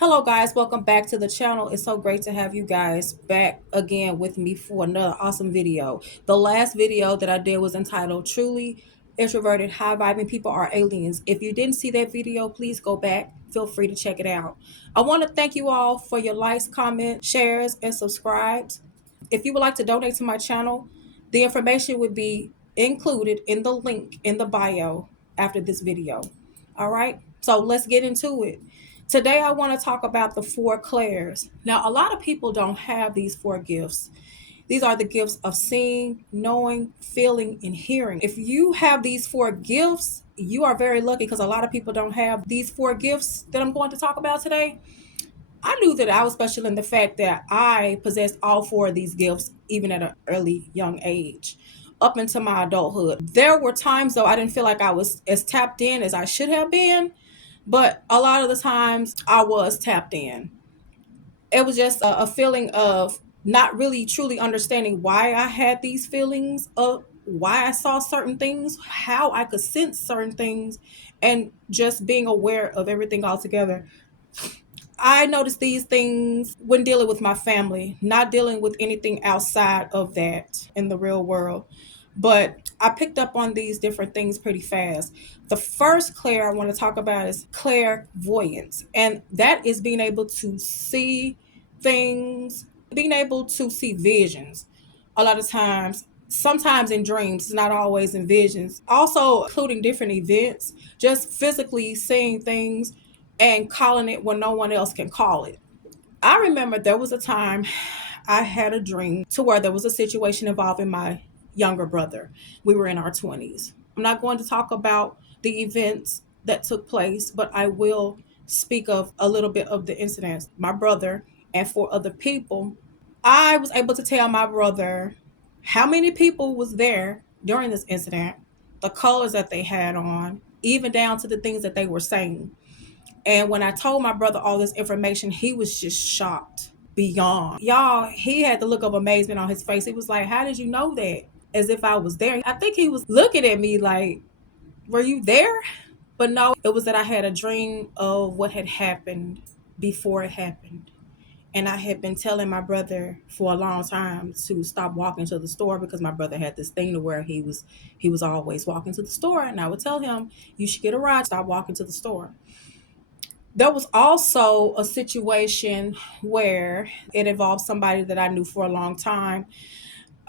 Hello guys, welcome back to the channel. It's so great to have you guys back again with me for another awesome video. The last video that I did was entitled Truly Introverted High Vibing People Are Aliens. If you didn't see that video, please go back. Feel free to check it out. I want to thank you all for your likes, comments, shares, and subscribes. If you would like to donate to my channel, the information would be included in the link in the bio after this video. All right, so let's get into it. Today, I want to talk about the four clairs. Now, a lot of people don't have these four gifts. These are the gifts of seeing, knowing, feeling, and hearing. If you have these four gifts, you are very lucky because a lot of people don't have these four gifts that I'm going to talk about today. I knew that I was special in the fact that I possessed all four of these gifts, even at an early, young age, up into my adulthood. There were times, though, I didn't feel like I was as tapped in as I should have been, but a lot of the times I was tapped in. It was just a feeling of not really truly understanding why I had these feelings, of why I saw certain things, how I could sense certain things, and just being aware of everything altogether. I noticed these things when dealing with my family, not dealing with anything outside of that in the real world. But I picked up on these different things pretty fast. The first clair I want to talk about is clairvoyance, and that is being able to see things, being able to see visions. A lot of times, sometimes in dreams, it's not always in visions. Also, including different events, just physically seeing things and calling it when no one else can call it. I remember there was a time I had a dream to where there was a situation involving my younger brother. We were in our 20s. I'm not going to talk about the events that took place, but I will speak of a little bit of the incidents. My brother and four other people, I was able to tell my brother how many people was there during this incident, the colors that they had on, even down to the things that they were saying. And when I told my brother all this information, he was just shocked beyond. Y'all, he had the look of amazement on his face. He was like, "How did you know that?" As if I was there. I think he was looking at me like, "Were you there?" But no, it was that I had a dream of what had happened before it happened. And I had been telling my brother for a long time to stop walking to the store because my brother had this thing to where he was always walking to the store, and I would tell him, "You should get a ride, stop walking to the store." There was also a situation where it involved somebody that I knew for a long time.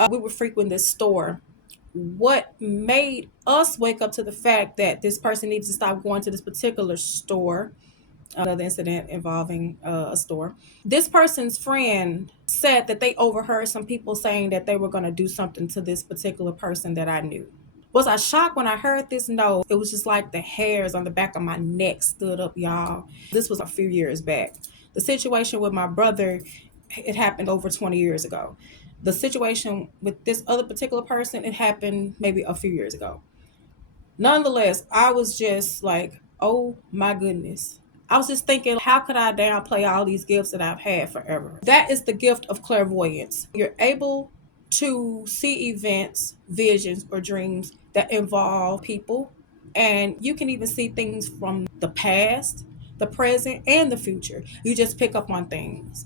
We would frequent this store. What made us wake up to the fact that this person needs to stop going to this particular store, another incident involving a store. This person's friend said that they overheard some people saying that they were going to do something to this particular person that I knew. Was I shocked when I heard this? No. It was just like the hairs on the back of my neck stood up, y'all. This was a few years back. The situation with my brother, it happened over 20 years ago. The situation with this other particular person, it happened maybe a few years ago. Nonetheless, I was just like, oh my goodness. I was just thinking, how could I downplay all these gifts that I've had forever? That is the gift of clairvoyance. You're able to see events, visions, or dreams that involve people, and you can even see things from the past, the present, and the future. You just pick up on things.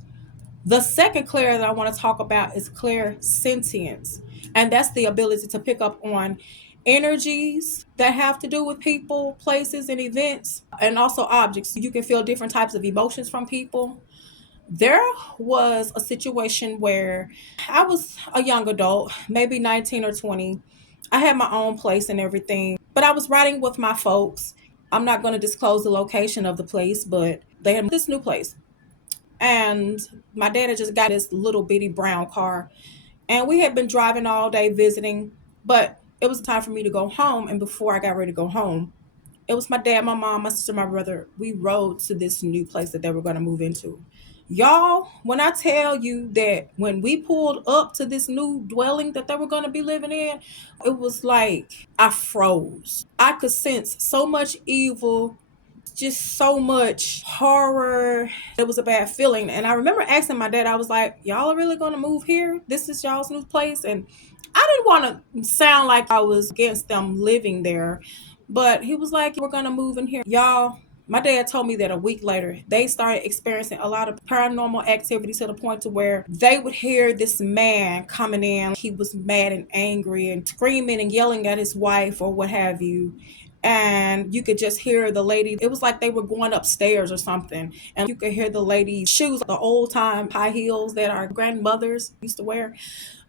The second clair that I want to talk about is clairsentience, and that's the ability to pick up on energies that have to do with people, places, and events, and also objects. You can feel different types of emotions from people. There was a situation where I was a young adult, maybe 19 or 20. I had my own place and everything, but I was riding with my folks. I'm not going to disclose the location of the place, but they had this new place. And my dad had just got this little bitty brown car. And we had been driving all day visiting, but it was time for me to go home. And before I got ready to go home, it was my dad, my mom, my sister, my brother. We rode to this new place that they were going to move into. Y'all, when I tell you that when we pulled up to this new dwelling that they were going to be living in, it was like I froze. I could sense so much evil, just so much horror. It was a bad feeling. And I remember asking my dad, I was like, "Y'all are really going to move here? This is y'all's new place?" And I didn't want to sound like I was against them living there. But he was like, "We're going to move in here." Y'all, My dad told me that a week later, they started experiencing a lot of paranormal activity to the point to where they would hear this man coming in. He was mad and angry and screaming and yelling at his wife or what have you. And you could just hear the lady. It was like they were going upstairs or something. And you could hear the lady's shoes, the old time high heels that our grandmothers used to wear.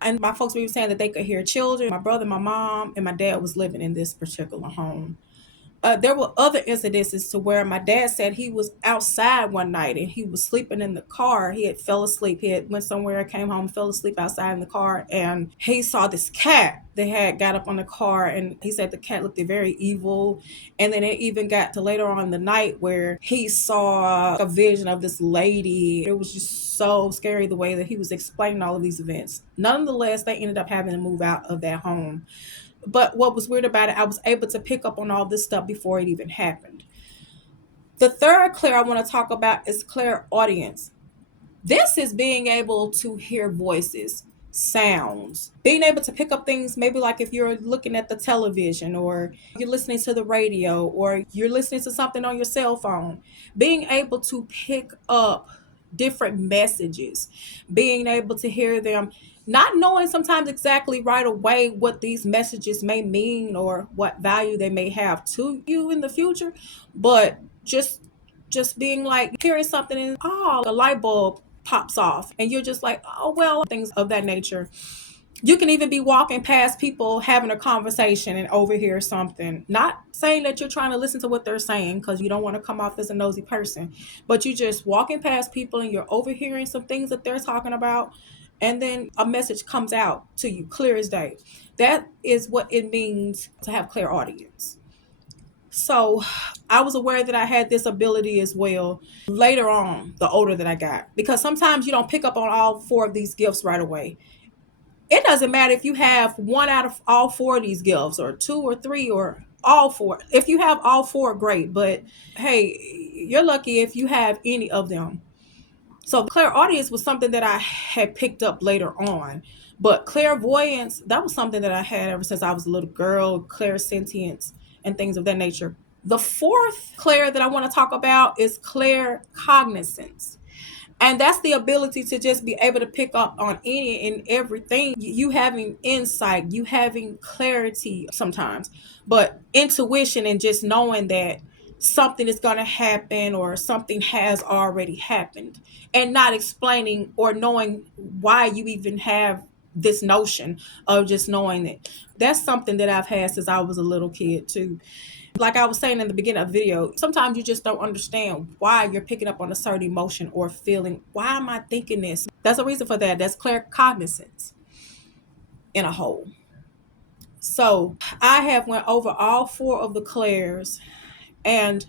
And my folks were saying that they could hear children. My brother, my mom, and my dad was living in this particular home. There were other incidences to where my dad said he was outside one night and he was sleeping in the car. He had fell asleep. He had went somewhere, came home, fell asleep outside in the car, and he saw this cat that had got up on the car, and he said the cat looked very evil. And then it even got to later on in the night where he saw a vision of this lady. It was just so scary the way that he was explaining all of these events. Nonetheless, they ended up having to move out of that home. But what was weird about it, I was able to pick up on all this stuff before it even happened. The third clair I want to talk about is clairaudience. This is being able to hear voices, sounds, being able to pick up things, maybe like if you're looking at the television or you're listening to the radio or you're listening to something on your cell phone, being able to pick up different messages, being able to hear them, not knowing sometimes exactly right away what these messages may mean or what value they may have to you in the future, but just being like hearing something and a light bulb pops off and you're just like, oh well, things of that nature. You can even be walking past people having a conversation and overhear something. Not saying that you're trying to listen to what they're saying because you don't want to come off as a nosy person, but you just walking past people and you're overhearing some things that they're talking about, and then a message comes out to you clear as day. That is what it means to have clear audience. So I was aware that I had this ability as well later on, the older that I got, because sometimes you don't pick up on all four of these gifts right away. It doesn't matter if you have one out of all four of these gifts or two or three or all four. If you have all four, great. But hey, you're lucky if you have any of them. So clairaudience was something that I had picked up later on. But clairvoyance, that was something that I had ever since I was a little girl, clairsentience and things of that nature. The fourth clair that I want to talk about is claircognizance. And that's the ability to just be able to pick up on any and everything. You having insight, you having clarity sometimes, but intuition and just knowing that something is going to happen or something has already happened, and not explaining or knowing why you even have this notion of just knowing it. That's something that I've had since I was a little kid too. Like I was saying in the beginning of the video, sometimes you just don't understand why you're picking up on a certain emotion or feeling. Why am I thinking this? That's a reason for that. That's claircognizance in a whole. So I have went over all four of the clairs, and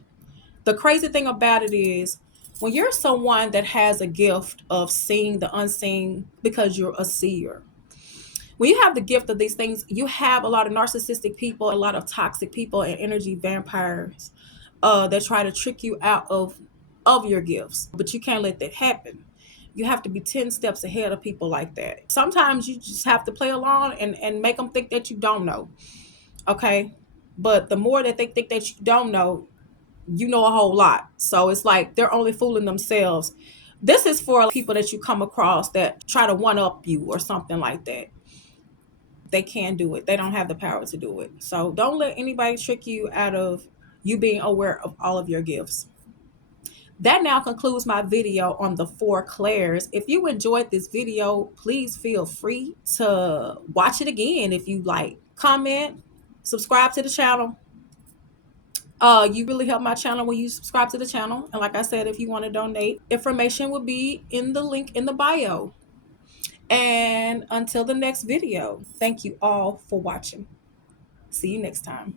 the crazy thing about it is when you're someone that has a gift of seeing the unseen because you're a seer, when you have the gift of these things, you have a lot of narcissistic people, a lot of toxic people, and energy vampires that try to trick you out of your gifts. But you can't let that happen. You have to be 10 steps ahead of people like that. Sometimes you just have to play along and make them think that you don't know. Okay. But the more that they think that you don't know, you know a whole lot. So it's like they're only fooling themselves. This is for people that you come across that try to one up you or something like that. They can't do it. They don't have the power to do it. So don't let anybody trick you out of you being aware of all of your gifts. That now concludes my video on the four clairs. If you enjoyed this video, please feel free to watch it again if you like. Comment, subscribe to the channel. You really help my channel when you subscribe to the channel. And like I said, if you want to donate, information will be in the link in the bio. And until the next video, thank you all for watching. See you next time.